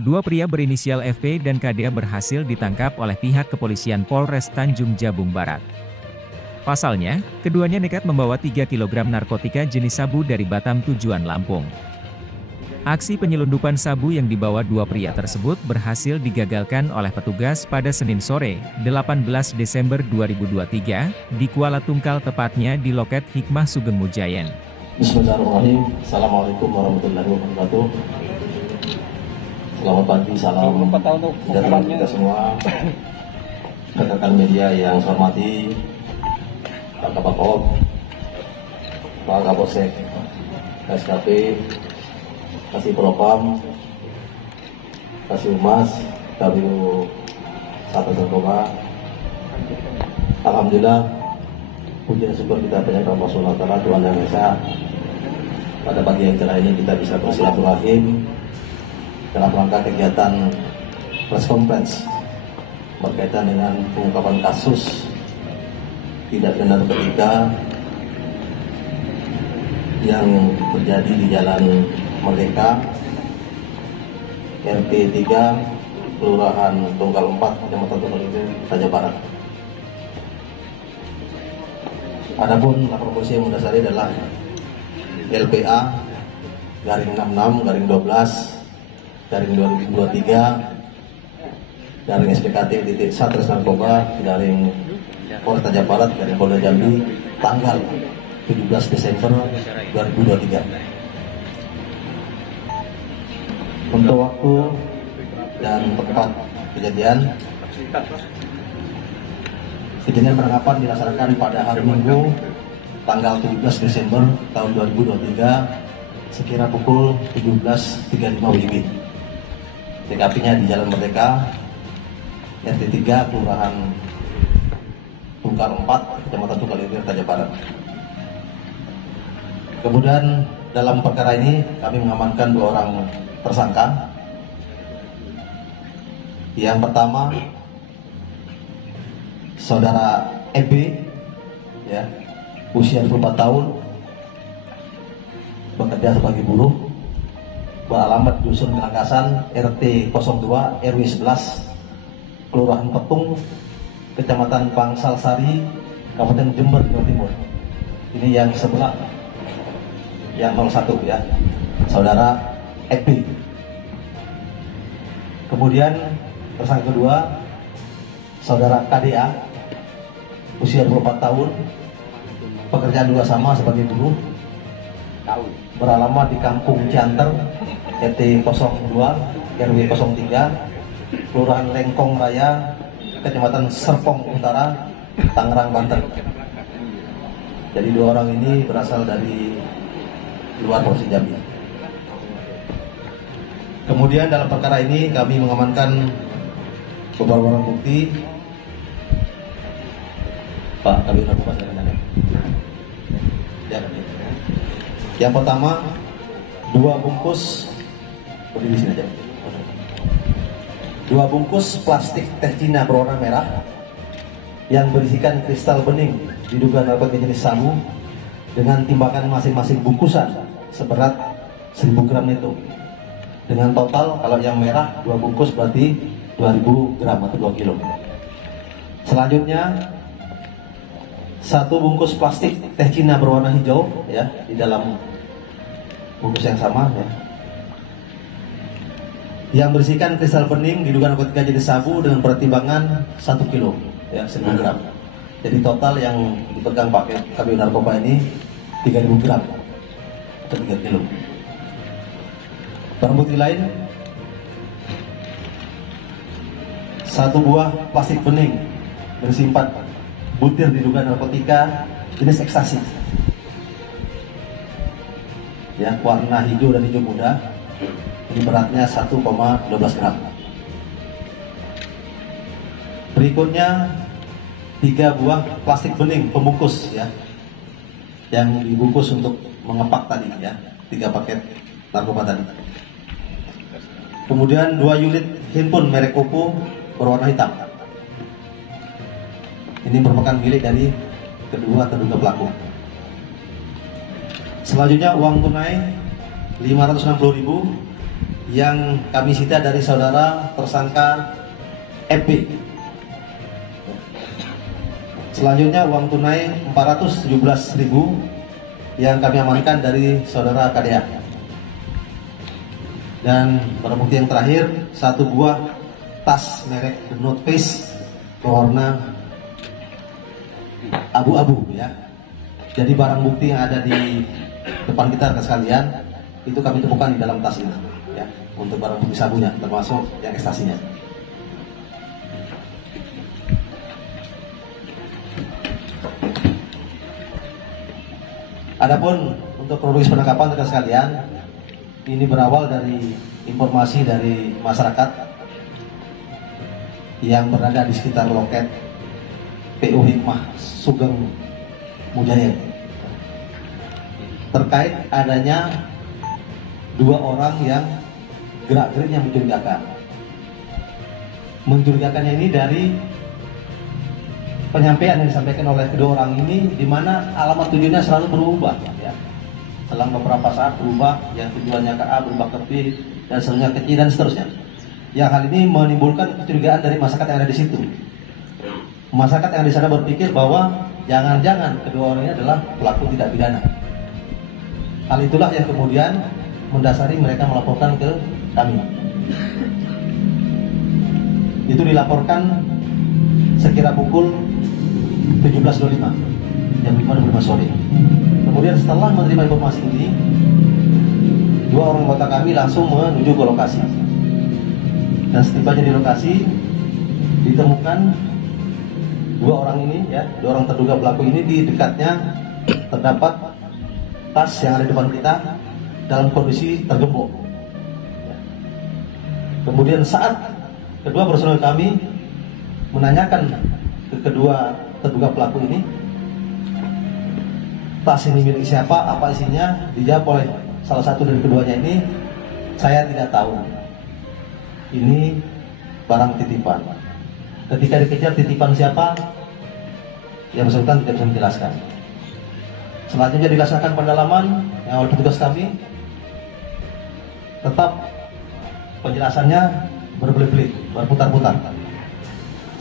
Dua pria berinisial FP dan KD berhasil ditangkap oleh pihak kepolisian Polres Tanjung Jabung Barat. Pasalnya, keduanya nekat membawa 3 kg narkotika jenis sabu dari Batam tujuan Lampung. Aksi penyelundupan sabu yang dibawa dua pria tersebut berhasil digagalkan oleh petugas pada Senin sore, 18 Desember 2023, di Kuala Tungkal tepatnya di loket Hikmah Sugeng Mujayan. Bismillahirrahmanirrahim. Assalamualaikum warahmatullahi wabarakatuh. Selamat pagi, salam sejahtera kita semua. Rekan-rekan media yang saya hormati, Pak Kapolres, Pak Kapolsek, KSKP, Kasih Propam, Kasih Humas, KBU Satu Narkoba. Alhamdulillah, puji dan syukur kita banyak Allah SWT, Tuhan Yang Maha Esa. Pada pagi yang cerah ini kita bisa bersilaturahim dalam rangka kegiatan press conference berkaitan dengan pengungkapan kasus tindak pidana narkotika yang terjadi di Jalan Merdeka, RT 3, Kelurahan Tunggal 4, Kecamatan Tunggal Ilir, Raja Barat. Adapun lapor polisi yang mendasari adalah LPA garing 66 garing 12 garing 2023 garing SPKT titik Satres Narkoba garing Polres Raja Barat garing Polda Jambi tanggal 17 Desember 2023. Untuk waktu dan tempat kejadian penangkapan dilaksanakan pada hari Minggu tanggal 17 Desember tahun 2023 sekira pukul 17.35 WIB. TKP-nya di Jalan Merdeka, RT 3, Kelurahan Tunggal 4, Kecamatan Tunggal Ilir, Raja Barat. Kemudian dalam perkara ini kami mengamankan 2 orang tersangka. Yang pertama, Saudara EB, ya, usia 24 tahun, bekerja sebagai buruh, beralamat di Dusun Kelangkasan, RT 02, RW 11, Kelurahan Petung, Kecamatan Bangsal Sari, Kabupaten Jember, Jawa Timur. Ini yang sebelah, yang 01 ya, Saudara EB. Kemudian tersangka kedua, Saudara KDA, usia 24 tahun, pekerjaan juga sama sebagai buruh, beralamat di Kampung Cianter, RT 02, RW 03, Kelurahan Lengkong Raya, Kecamatan Serpong Utara, Tangerang, Banten. Jadi 2 orang ini berasal dari luar Provinsi Jambi. Kemudian dalam perkara ini kami mengamankan beberapa barang bukti. Pak, kami sudah buka silakan. Ya. Yang pertama, 2 bungkus, berdiri sini aja. 2 bungkus plastik teh Cina berwarna merah yang berisikan kristal bening diduga narkotika jenis sabu dengan timbangan masing-masing bungkusan seberat 1000 gram itu. Dengan total kalau yang merah 2 bungkus berarti 2000 gram atau 2 kilo. Selanjutnya 1 bungkus plastik teh Cina berwarna hijau ya di dalam bungkus yang sama ya, yang berisikan kristal bening diduga narkotika jenis sabu dengan pertimbangan 1 kilo ya 1000 gram. Jadi total yang dipegang pakai KBU Narkoba ini 3000 gram atau 3 kilo. Barang bukti lain 1 buah plastik bening berisi 4 butir diduga narkotika jenis ekstasi ya, warna hijau dan hijau muda. Ini beratnya 1,12 gram. Berikutnya 3 buah plastik bening pembungkus ya, yang dibungkus untuk mengepak tadi ya, 3 paket narkoba tadi. Kemudian 2 unit handphone merek Oppo berwarna hitam. Ini merupakan milik dari kedua terduga pelaku. Selanjutnya uang tunai 560.000 yang kami sita dari saudara tersangka FB. Selanjutnya uang tunai 417.000 yang kami amankan dari saudara KDA. Dan barang bukti yang terakhir, satu buah tas merek The North Face berwarna abu-abu ya. Jadi barang bukti yang ada di depan kita rekan sekalian itu kami temukan di dalam tas ini ya, untuk barang bukti sabunya termasuk yang ekstasinya. Adapun untuk kronologis penangkapan rekan sekalian, ini berawal dari informasi dari masyarakat yang berada di sekitar loket PU Hikmah Sugeng Mujair terkait adanya dua orang yang gerak-geriknya mencurigakan. Mencurigakannya ini dari penyampaian yang disampaikan oleh kedua orang ini, di mana alamat tujuannya selalu berubah ya. Selang beberapa saat berubah, yang tujuannya ke A berubah ke B dan selanjutnya ke C dan seterusnya. Yang hal ini menimbulkan kecurigaan dari masyarakat yang ada di situ. Masyarakat yang di sana berpikir bahwa jangan-jangan kedua orang ini adalah pelaku tindak pidana. Hal itulah yang kemudian mendasari mereka melaporkan ke kami. Itu dilaporkan sekira pukul 17.25 jam 5.25 sore. Kemudian setelah menerima informasi ini, dua orang anggota kami langsung menuju ke lokasi. Dan setibanya di lokasi ditemukan dua orang ini ya, dua orang terduga pelaku ini. Di dekatnya terdapat tas yang ada di depan kita dalam kondisi tergembok. Kemudian saat kedua personel kami menanyakan ke kedua terduga pelaku ini, tas ini milik siapa, apa isinya, dijawab oleh salah satu dari keduanya ini, saya tidak tahu. Ini barang titipan. Ketika dikejar titipan siapa, yang bersangkutan tidak bisa menjelaskan. Selanjutnya dilaksanakan pendalaman yang oleh petugas kami, tetap penjelasannya berbelit-belit, berputar-putar.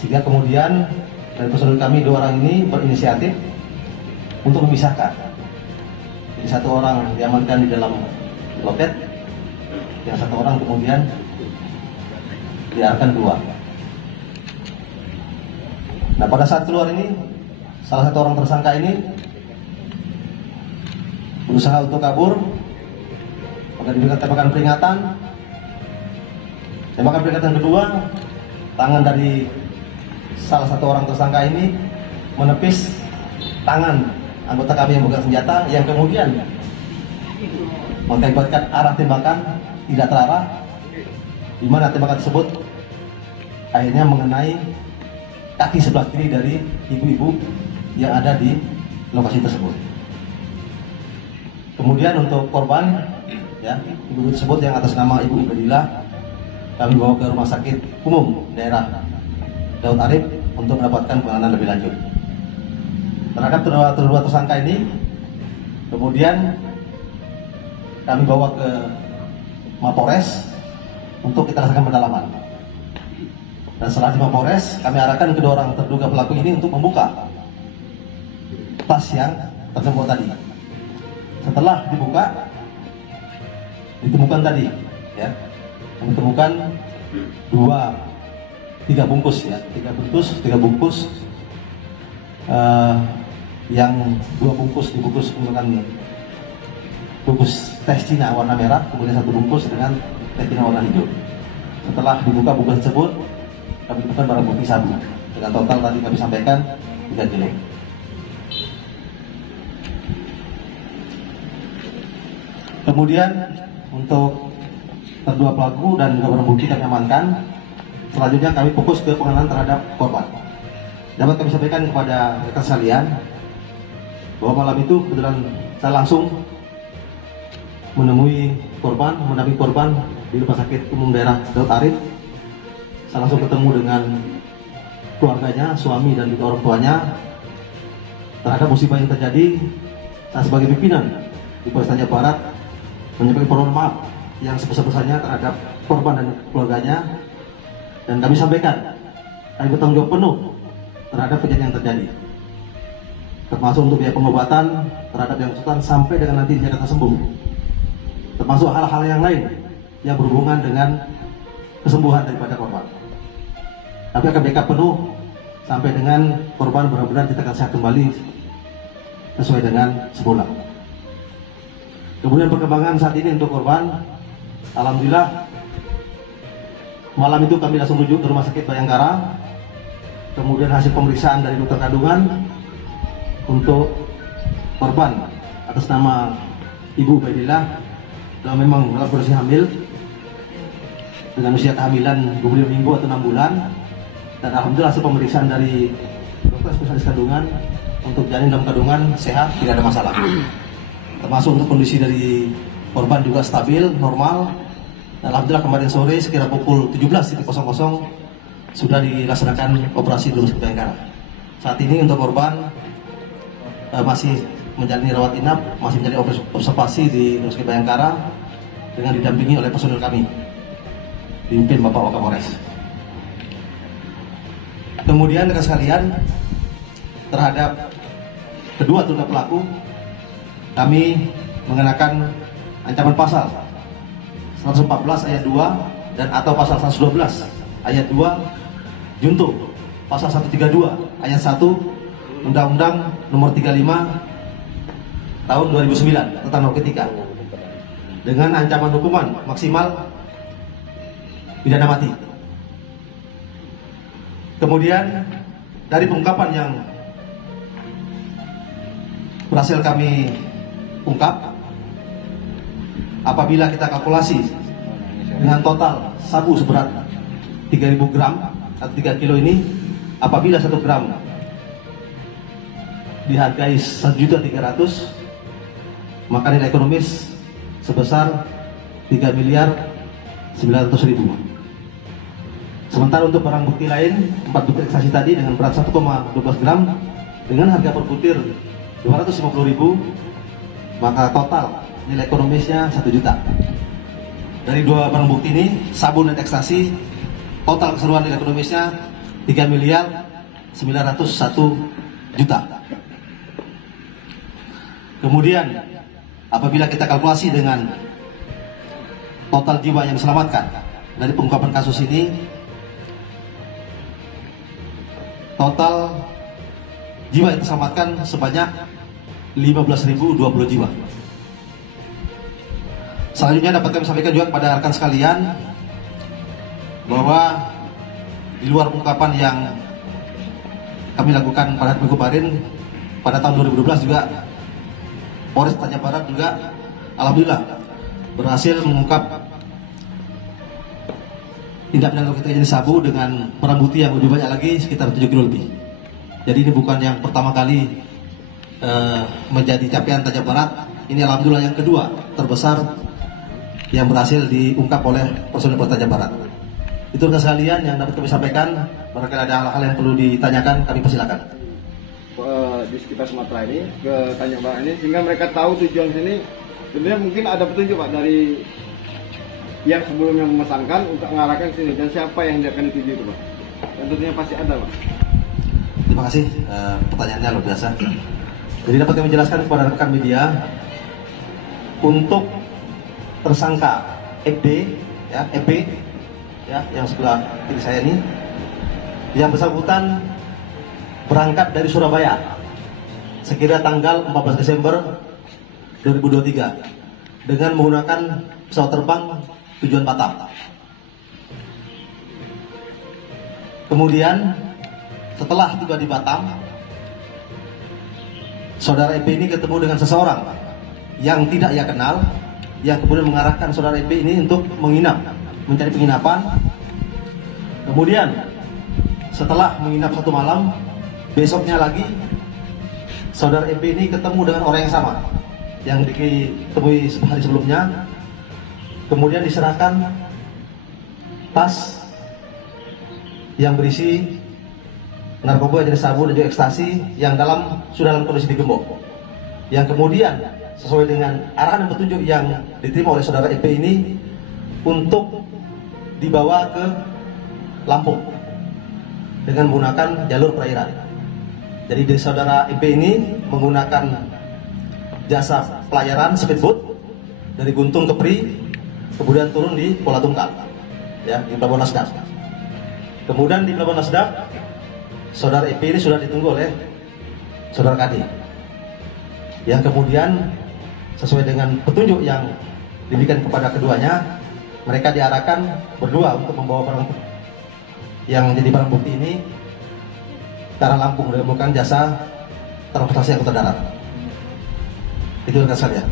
Sehingga kemudian dari personil kami dua orang ini berinisiatif untuk memisahkan. Jadi satu orang diamankan di dalam loket, yang satu orang kemudian diarahkan keluar. Nah, pada saat keluar ini, salah satu orang tersangka ini berusaha untuk kabur, maka diberikan tembakan peringatan. Tembakan peringatan kedua, tangan dari salah satu orang tersangka ini menepis tangan anggota kami yang memegang senjata, yang kemudian mengakibatkan arah tembakan tidak terarah, di mana tembakan tersebut akhirnya mengenai kaki sebelah kiri dari ibu-ibu yang ada di lokasi tersebut. Kemudian untuk korban, ya, ibu tersebut yang atas nama Ibu Ubedillah, kami bawa ke Rumah Sakit Umum Daerah Daud Arif untuk mendapatkan penanganan lebih lanjut. Terhadap kedua tersangka ini, kemudian kami bawa ke Mapores untuk kita lakukan pendalaman. Dan setelah di Mapores, kami arahkan kedua orang terduga pelaku ini untuk membuka tas yang tergembok tadi. Setelah dibuka, ditemukan tadi, ya, ditemukan tiga bungkus yang dua bungkus dibungkus menggunakan bungkus teh Cina warna merah, kemudian satu bungkus dengan teh Cina warna hijau. Setelah dibuka bungkus tersebut, kami temukan barang bukti sabu dengan total tadi kami sampaikan 3 kilo. Kemudian untuk kedua pelaku dan juga barang bukti kami amankan. Selanjutnya kami fokus ke pengenalan terhadap korban. Dapat kami sampaikan kepada rekan sekalian bahwa malam itu kebetulan saya langsung mendampingi korban di Rumah Sakit Umum Daerah Daud Arif. Saya langsung ketemu dengan keluarganya, suami dan juga orang tuanya. Terhadap musibah yang terjadi, saya sebagai pimpinan di Polres Tanjung Barat menyampaikan permohonan maaf yang sebesar-besarnya terhadap korban dan keluarganya, dan kami sampaikan kami bertanggung jawab penuh terhadap kejadian yang terjadi, termasuk untuk biaya pengobatan terhadap yang bersangkutan sampai dengan nanti dinyatakan sembuh, termasuk hal-hal yang lain yang berhubungan dengan kesembuhan daripada korban. Tapi akan backup penuh sampai dengan korban benar-benar kita akan sehat kembali sesuai dengan semula. Kemudian perkembangan saat ini untuk korban, alhamdulillah malam itu kami langsung rujuk ke Rumah Sakit Bayangkara. Kemudian hasil pemeriksaan dari dokter kandungan untuk korban atas nama Ibu Baidillah yang memang dalam kondisi hamil dengan usia kehamilan 25 minggu atau 6 bulan, dan alhamdulillah hasil pemeriksaan dari dokter spesialis kandungan untuk janin dalam kandungan sehat, tidak ada masalah. Termasuk untuk kondisi dari korban juga stabil, normal. Dan alhamdulillah kemarin sore sekira pukul 17.00 sudah dilaksanakan operasi di Rumah Sakit Bayangkara. Saat ini untuk korban masih menjalani rawat inap, masih menjalani observasi di Rumah Sakit Bayangkara dengan didampingi oleh personil kami, dipimpin Bapak Wakapolres. Kemudian rekan sekalian, terhadap kedua terduga pelaku kami mengenakan ancaman pasal 114 ayat 2 dan atau pasal 112 ayat 2 junto pasal 132 ayat 1 Undang-Undang Nomor 35 Tahun 2009 tentang narkotika dengan ancaman hukuman maksimal pidana mati. Kemudian dari pengungkapan yang berhasil kami ungkap, apabila kita kalkulasi dengan total sabu seberat 3.000 gram atau 3 kilo ini, apabila 1 gram dihargai 1.300.000, maka nilai ekonomis sebesar 3.900.000. Sementara untuk barang bukti lain, 4 butir ekstasi tadi dengan berat 1,12 gram dengan harga per butir 250.000, maka total nilai ekonomisnya 1 juta. Dari 2 barang bukti ini, sabu dan ekstasi, total keseluruhan nilai ekonomisnya 3.901.000.000. Kemudian apabila kita kalkulasi dengan total jiwa yang diselamatkan dari pengungkapan kasus ini, total jiwa yang diselamatkan sebanyak 15.020 jiwa. Selanjutnya dapat kami sampaikan juga kepada rekan sekalian bahwa di luar pengungkapan yang kami lakukan pada minggu kemarin, pada tahun 2012 juga Polres Tanjung Barat juga alhamdulillah berhasil mengungkap tindak pidana narkotika jenis sabu dengan barang bukti yang lebih banyak lagi, sekitar 7 kilo lebih. Jadi ini bukan yang pertama kali menjadi capaian Tanjung Barat, ini alhamdulillah yang kedua terbesar yang berhasil diungkap oleh personil Polres Tanjung Barat. Itu rekan sekalian yang dapat kami sampaikan. Barangkali ada hal-hal yang perlu ditanyakan, kami persilakan. Di sekitar Sumatera ini ke Tanjung Barat ini, sehingga mereka tahu tujuan sini. Sebenarnya mungkin ada petunjuk Pak dari yang sebelumnya memesankan untuk mengarahkan ke sini, dan siapa yang akan dituju itu Pak? Tentunya pasti ada Pak. Terima kasih, pertanyaannya luar biasa. Jadi dapat kami jelaskan kepada rekan media, untuk tersangka FD, ya, FB, ya, yang sebelah kiri saya ini, yang bersangkutan berangkat dari Surabaya sekira tanggal 14 Desember 2023 dengan menggunakan pesawat terbang tujuan Batam. Kemudian setelah tiba di Batam, saudara EP ini ketemu dengan seseorang yang tidak ia kenal, yang kemudian mengarahkan saudara EP ini untuk menginap, mencari penginapan. Kemudian setelah menginap 1 malam, besoknya lagi saudara EP ini ketemu dengan orang yang sama yang ditemui hari sebelumnya. Kemudian diserahkan tas yang berisi narkoba jenis sabu dan juga ekstasi yang sudah dalam kondisi digembok, yang kemudian sesuai dengan arahan dan petunjuk yang diterima oleh saudara EP ini untuk dibawa ke Lampung dengan menggunakan jalur perairan. Jadi dari saudara EP ini menggunakan jasa pelayaran speedboat dari Guntung ke Pri, kemudian turun di Pulau Tungkal, ya, di Pelabuhan Nasdaq. Kemudian di Pelabuhan Nasdaq, saudara EP ini sudah ditunggu oleh saudara KD, yang kemudian sesuai dengan petunjuk yang diberikan kepada keduanya, mereka diarahkan berdua untuk membawa barang yang jadi barang bukti ini ke arah Lampung dengan menggunakan jasa transportasi angkutan darat. Itu rekan saya.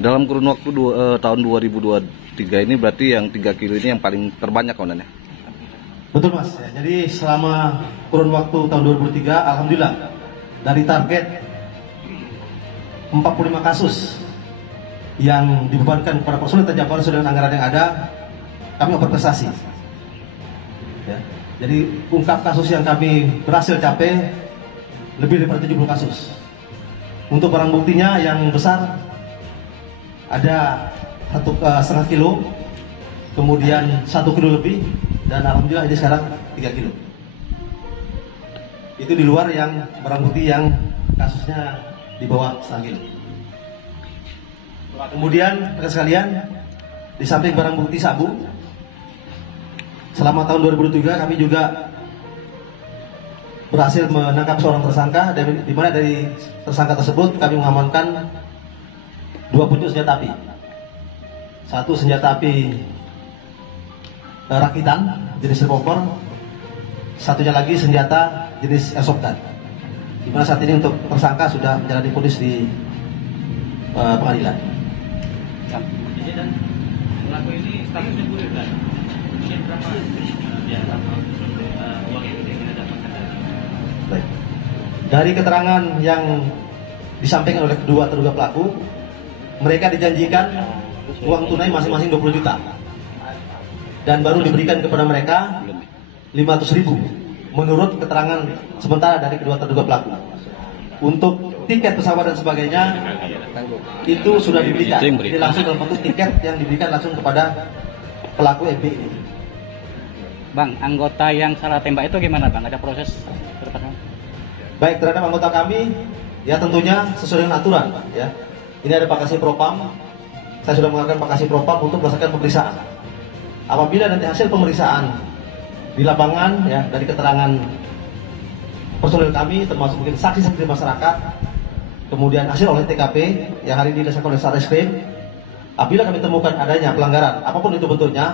Dalam kurun waktu tahun 2023 ini berarti yang 3 kilo ini yang paling terbanyak komandan ya? Betul Mas, ya, jadi selama kurun waktu tahun 2003, alhamdulillah dari target 45 kasus yang dibebankan kepada personil Tanjung sesuai dengan anggaran yang ada, kami berprestasi. Ya, jadi ungkap kasus yang kami berhasil capai lebih daripada 70 kasus. Untuk barang buktinya yang besar ada 1,5 kilo, kemudian 1 kilo lebih, dan alhamdulillah ini sekarang 3 kilo. Itu di luar yang barang bukti yang kasusnya di bawah 1 kilo. Kemudian rekan sekalian, di samping barang bukti sabu, selama tahun 2003 kami juga berhasil menangkap seorang tersangka, di mana dari tersangka tersebut kami mengamankan 2 pucuk senjata api. Satu senjata api rakitan jenis revolver, satunya lagi senjata jenis airsoft gun. Di mana saat ini untuk tersangka sudah menjalani vonis di pengadilan. Dan pelaku ini statusnya kurir kan? Kemudian berapa ya uang yang kita dapatkan dari? Baik. Dari keterangan yang disampaikan oleh kedua terduga pelaku, mereka dijanjikan uang tunai masing-masing 20 juta dan baru diberikan kepada mereka 500.000 menurut keterangan sementara dari kedua terduga pelaku. Untuk tiket pesawat dan sebagainya itu sudah diberikan, jadi langsung dalam bentuk tiket yang diberikan langsung kepada pelaku MB ini. Bang, anggota yang salah tembak itu gimana Bang? Ada proses terhadap? Baik, terhadap anggota kami, ya tentunya sesuai dengan aturan. Ya, ini ada Pak Kasih Propam. Saya sudah mengarahkan Pak Kasih Propam untuk melaksanakan pemeriksaan. Apabila nanti hasil pemeriksaan di lapangan, ya dari keterangan personil kami, termasuk mungkin saksi-saksi masyarakat, kemudian hasil oleh TKP yang hari ini dilaksanakan oleh Satreskrim, apabila kami temukan adanya pelanggaran, apapun itu bentuknya,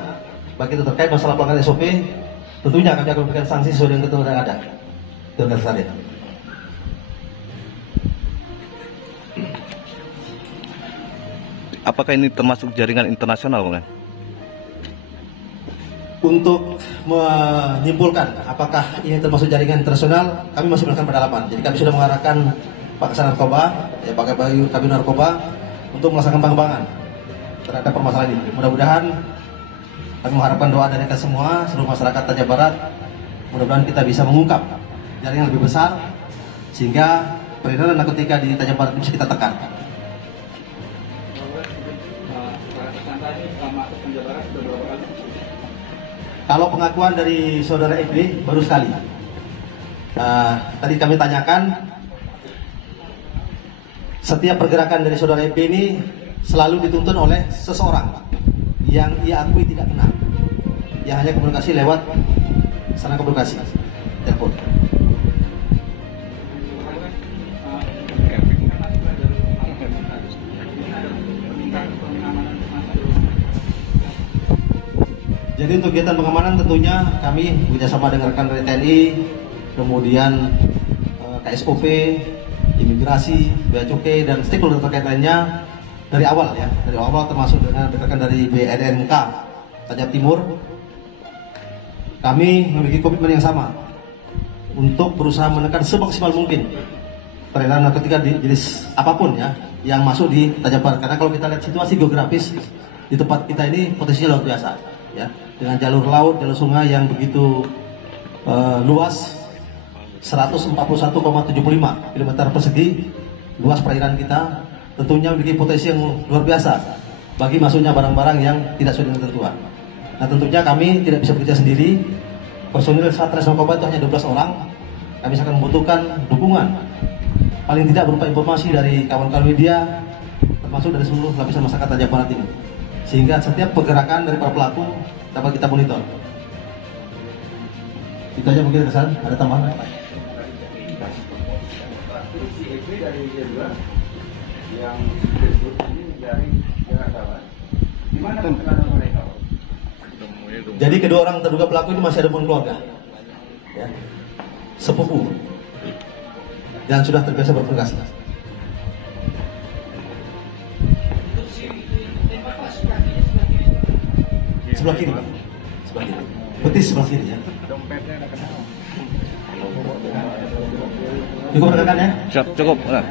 baik itu terkait masalah pelanggaran SOP, tentunya kami akan memberikan sanksi sesuai dengan ketentuan yang ada. Terima kasih. Apakah ini termasuk jaringan internasional, Bang? Untuk menyimpulkan apakah ini termasuk jaringan internasional, kami masih melakukan pendalaman. Jadi kami sudah mengarahkan Pak Kasar Narkoba, ya Pak Kabin Narkoba, untuk melaksanakan pengembangan terhadap permasalahan ini. Mudah-mudahan kami mengharapkan doa dari kita semua, seluruh masyarakat Tanjung Barat. Mudah-mudahan kita bisa mengungkap jaringan lebih besar, sehingga peredaran narkotika di Tanjung Barat bisa kita tekan. Kalau pengakuan dari saudara EB baru sekali. Tadi kami tanyakan, setiap pergerakan dari saudara EB ini selalu dituntun oleh seseorang yang ia akui tidak kenal, yang hanya komunikasi lewat sarana komunikasi, telepon. Jadi untuk kegiatan pengamanan tentunya kami bekerjasama dengan rekan dari TNI, kemudian KSOP, imigrasi, bea cukai, dan stakeholder terkait lainnya dari awal ya, dari awal termasuk dengan rekan dari BNNK Tanjung Timur. Kami memiliki komitmen yang sama untuk berusaha menekan semaksimal mungkin peredaran narkotika di jenis apapun ya yang masuk di Tanjung Barat. Karena kalau kita lihat situasi geografis di tempat kita ini potensinya luar biasa ya, dengan jalur laut, jalur sungai yang begitu luas, 141,75 km persegi luas perairan kita, tentunya memiliki potensi yang luar biasa bagi masuknya barang-barang yang tidak sesuai dengan ketentuan. Nah tentunya kami tidak bisa bekerja sendiri. Personil Satres Narkoba itu hanya 12 orang. Kami akan membutuhkan dukungan paling tidak berupa informasi dari kawan-kawan media, termasuk dari seluruh lapisan masyarakat Tanjung Barat ini, sehingga setiap pergerakan dari para pelaku dapat kita monitor. Itu aja mungkin kesan. Ada tambahan? Yang disebut ini dari Jakarta. Di mana keterangan mereka? Jadi kedua orang terduga pelaku ini masih ada hubungan keluarga, ya, sepupu, dan sudah terbiasa bertugas. Sebelah kiri, Pak. Sebelah kiri. Betis sebelah kiri ya. Dompetnya ada kenal. Cukup rekan ya? Siap, cukup. Nah.